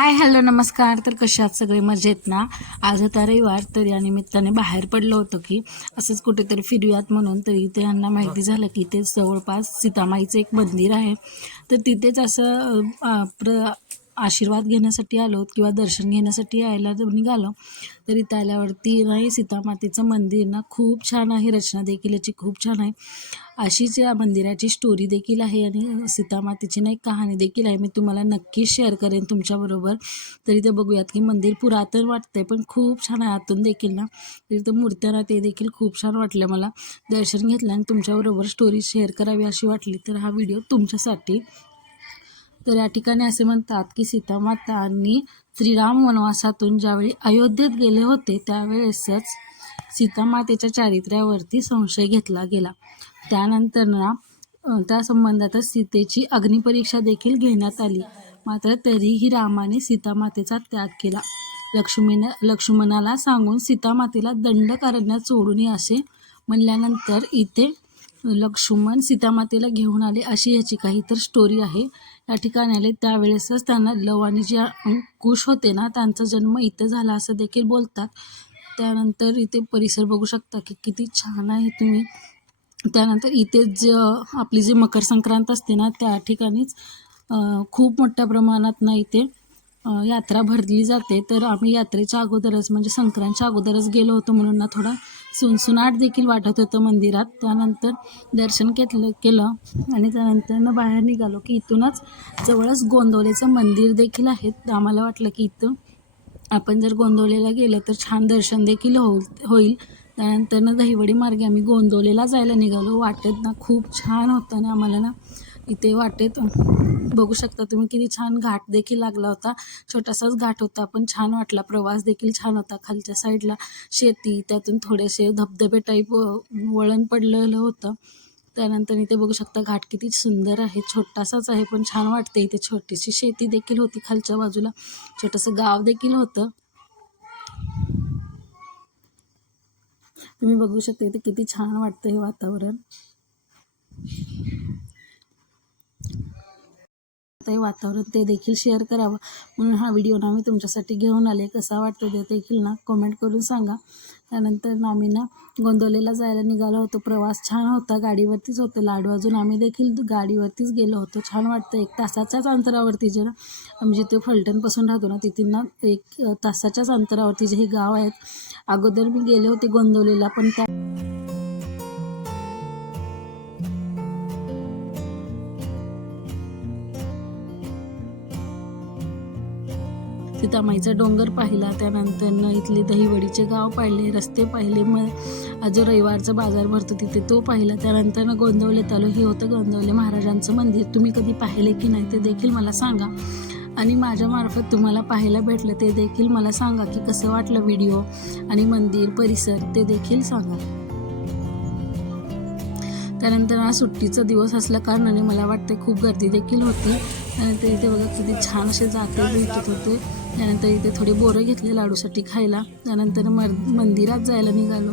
Hi hello नमस्कार. तर कशात सगळे मजेत ना? आज होता रविवार तर या निमित्ताने बाहेर पडलं होतं की असंच कुठेतरी फिरूयात म्हणून. तरी ते यांना माहिती झालं की ते जवळपास सीतामाईचं एक मंदिर आहे. तर तिथेच असं प्र आशीर्वाद घेण्यासाठी आलो किंवा दर्शन घेण्यासाठी यायला जर निघालो तर इथं आल्यावरती नाही सीतामातेचं मंदिर ना खूप छान आहे. रचना देखील याची खूप छान आहे. अशीच या मंदिराची स्टोरी देखील आहे आणि सीतामातेची ना एक कहाणी देखील आहे. मी तुम्हाला नक्कीच शेअर करेन तुमच्याबरोबर तरी ते बघूयात की मंदिर पुरातन वाटतंय पण खूप छान आहे. आतून देखील ना तरी तर मूर्त्या ना ते देखील खूप छान वाटलं मला. दर्शन घेतलं आणि तुमच्याबरोबर स्टोरी शेअर करावी अशी वाटली तर हा व्हिडिओ तुमच्यासाठी तर या ठिकाणी असे म्हणतात की सीतामाता आणि श्रीराम वनवासातून ज्यावेळी अयोध्येत गेले होते त्यावेळेसच सीतामातेच्या चारित्र्यावरती संशय घेतला गेला. त्यानंतर ना त्या संबंधातच सीतेची अग्निपरीक्षा देखील घेण्यात आली. मात्र तरीही रामाने सीतामातेचा त्याग केला. लक्ष्मीने लक्ष्मणाला सांगून सीतामातेला दंड करण्यात सोडून ये असे म्हणल्यानंतर इथे लक्ष्मण सीतामातेला घेऊन आले अशी याची काही तर स्टोरी आहे. या ठिकाणी आले. त्यावेळेसच त्यांना लव आणि जे कुश होते ना त्यांचा जन्म इथं झाला असं देखील बोलतात. त्यानंतर इथे परिसर बघू शकता की किती छान आहे तुम्ही. त्यानंतर इथे ज आपली जी मकर संक्रांत असते ना त्या ठिकाणीच खूप मोठ्या प्रमाणात ना इथे यात्रा भरली जाते. तर आम्ही यात्रेच्या अगोदरच म्हणजे संक्रांतच्या अगोदरच गेलो होतो म्हणून ना थोडा सुनसुनाट देखील वाटत होतं मंदिरात. त्यानंतर दर्शन घेतलं केलं आणि त्यानंतरनं बाहेर निघालो की इथूनच जवळच गोंदवलेचं मंदिर देखील आहे. आम्हाला वाटलं की इथं आपण जर गोंदवलेला गेलं तर छान दर्शन देखील हो होईल. त्यानंतर ना दहिवडी मार्गे आम्ही गोंदवलेला जायला निघालो. वाटेत ना खूप छान होतं ना आम्हाला ना इथे वाटेत. बघू शकता तुम्ही किती छान घाट देखील लागला होता. छोटासाच घाट होता पण छान वाटला. प्रवास देखील छान होता. खालच्या साईडला शेती त्यातून थोडेसे धबधबे टाईप वळण पडलेलं होतं. त्यानंतर इथे बघू शकता घाट किती सुंदर आहे. छोटासाच आहे पण छान वाटते इथे छोटीशी शेती देखील होती खालच्या बाजूला. छोटंसं गाव देखील होतं. तुम्ही बघू शकता इथे किती छान वाटतं हे वातावरण. आहे वातावरण ते देखील शेअर करावं. म्हणून हा व्हिडिओ ना मी तुमच्यासाठी घेऊन आले. कसा वाटतो ते देखील ना कमेंट करून सांगा. त्यानंतर ना आम्ही ना गोंदवलेला जायला निघालो होतो. प्रवास छान होता. गाडीवरतीच होतो. लाडू अजून आम्ही देखील गाडीवरतीच गेलो होतो. छान वाटतं. एक तासाच्याच अंतरावरती जे ना आम्ही जिथे फलटणपासून राहतो ना तिथून ना एक तासाच्याच अंतरावरती जे हे गाव आहेत. अगोदर मी गेले होते गोंदवलेला पण त्या सीतामाईचा डोंगर पाहिला. त्यानंतर इथले दहीवडीचे गाव पाहिले रस्ते पाहिले. मग जो रविवारचा बाजार भरतो तिथे तो पाहिला. त्यानंतर गोंदवले तालु हे होतं गोंदवले महाराजांचं मंदिर. तुम्ही कधी पाहिले की नाही ते देखील मला सांगा. आणि माझ्यामार्फत तुम्हाला पाहायला भेटलं ते देखील मला सांगा की कसं वाटलं व्हिडिओ आणि मंदिर परिसर ते देखील सांगा. त्यानंतर हा सुट्टीचा दिवस असल्या कारणाने मला वाटते खूप गर्दी देखील होती. त्यानंतर इथे बघा किती छान असे जाते भेटत होते. त्यानंतर इथे थोडे बोरं घेतले लाडूसाठी खायला. त्यानंतर मर मंदिरात जायला निघालो.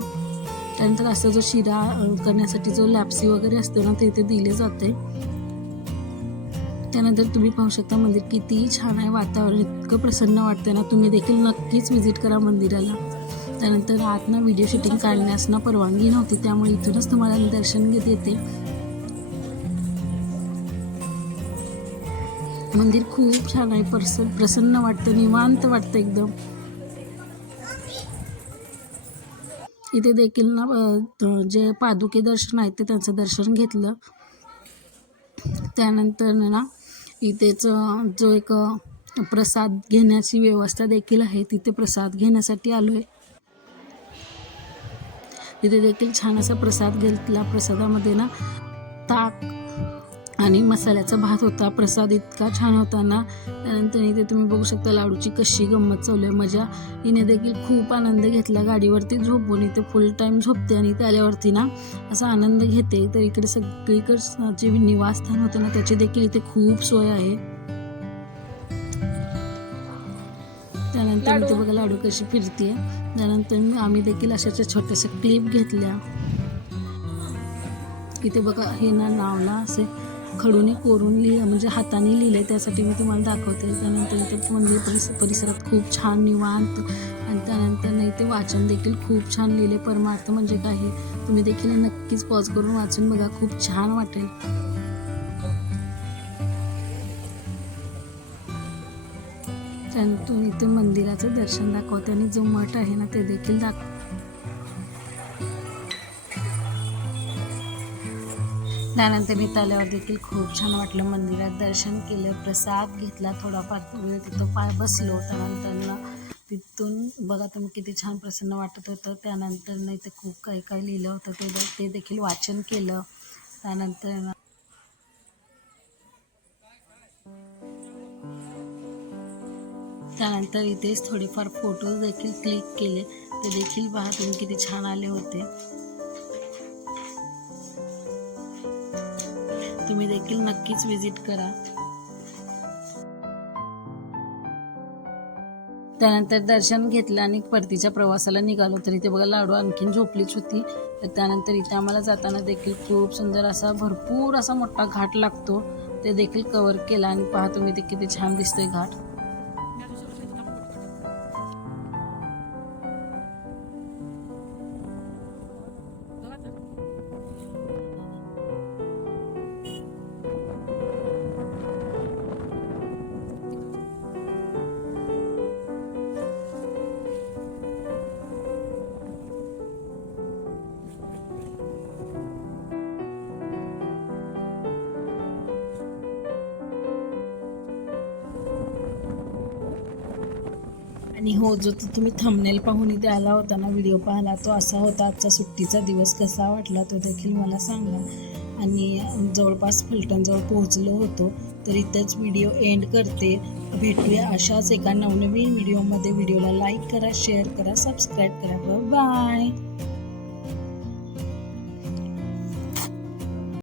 त्यानंतर असं जो शिरा करण्यासाठी जो लॅप्सी वगैरे असतो ना ते इथे दिले जाते. त्यानंतर तुम्ही पाहू शकता मंदिर किती छान आहे वातावरण. इतकं प्रसन्न वाटतं ना. तुम्ही देखील नक्कीच व्हिजिट करा मंदिराला. त्यानंतर आत ना व्हिडिओ शूटिंग काढण्यास ना परवानगी नव्हती त्यामुळे इथूनच तुम्हाला दर्शन घेत येते. मंदिर खूप छान आहे. परस प्रसन्न वाटतं निवांत वाटतं एकदम. इथे देखील ना जे पादुके दर्शन आहेत ते त्यांचं दर्शन घेतलं. त्यानंतर ना इथेच जो एक प्रसाद घेण्याची व्यवस्था देखील आहे तिथे प्रसाद घेण्यासाठी आलो आहे तिथे देखील छान असा प्रसाद घेतला. प्रसादामध्ये ना ताक आणि मसाल्याचा भात होता प्रसाद इतका छान होता ना. त्यानंतर इथे तुम्ही बघू शकता लाडूची कशी गंमत चालू आहे. मजा. हिने देखील खूप आनंद घेतला. गाडीवरती झोपून इथे फुल टाईम झोपते आणि इथे आल्यावरती ना असा आनंद घेते. तर इकडे सगळीकडे जे निवासस्थान होतं ना त्याची देखील इथे खूप सोय आहे. त्यानंतर इथे बघा लाडू कशी फिरते त्यानंतर आम्ही देखील अशाच्या छोट्याशा क्लिप घेतल्या. इथे बघा हे ना नावला असे खडूने कोरून लिहि म्हणजे हाताने लिहिले त्यासाठी मी तुम्हाला दाखवते. त्यानंतर इथे मंदिर परिस परिसरात खूप छान निवांत आणि त्यानंतर नाही ते वाचन देखील खूप छान लिहिले परमार्थ म्हणजे काही तुम्ही देखील नक्कीच पॉज करून वाचून बघा. खूप छान वाटेल. त्यानंतर इथे मंदिराचं दर्शन दाखवते आणि जो मठ आहे ना ते देखील दाखव त्यानंतर इथं आल्यावर देखील खूप छान वाटलं. मंदिरात दर्शन केलं प्रसाद घेतला थोडाफार. वेळ तिथं पाय बसलो. त्यानंतर तिथून बघा तुम्ही किती छान प्रसन्न वाटत होतं. त्यानंतर नाही तर खूप काही काही लिहिलं होतं. ते ते देखील वाचन केलं. त्यानंतर त्यानंतर इथेच थोडेफार फोटोज देखील क्लिक केले. ते देखील पहा तुम्ही किती छान आले होते. तुम्ही देखील नक्कीच विजिट करा. त्यानंतर दर्शन घेतलं आणि परतीच्या प्रवासाला निघालो तर इथे बघा लाडू आणखीन झोपलीच होती. तर त्यानंतर इथे आम्हाला जाताना देखील खूप सुंदर असा भरपूर असा मोठा घाट लागतो. ते देखील कवर केला आणि पहा तुम्ही ते किती छान दिसतोय घाट. आणि हो जो तो तुम्ही थंबनेल पाहून इथे आला होता ना व्हिडिओ पाहिला तो असा होता आजचा सुट्टीचा दिवस कसा वाटला तो देखील मला सांगा. आणि जवळपास फलटणजवळ पोहोचलो होतो तर इथंच व्हिडिओ एंड करते. भेटूया अशाच एका नवनवीन व्हिडिओमध्ये व्हिडिओला लाईक करा शेअर करा सबस्क्राईब करा. बाय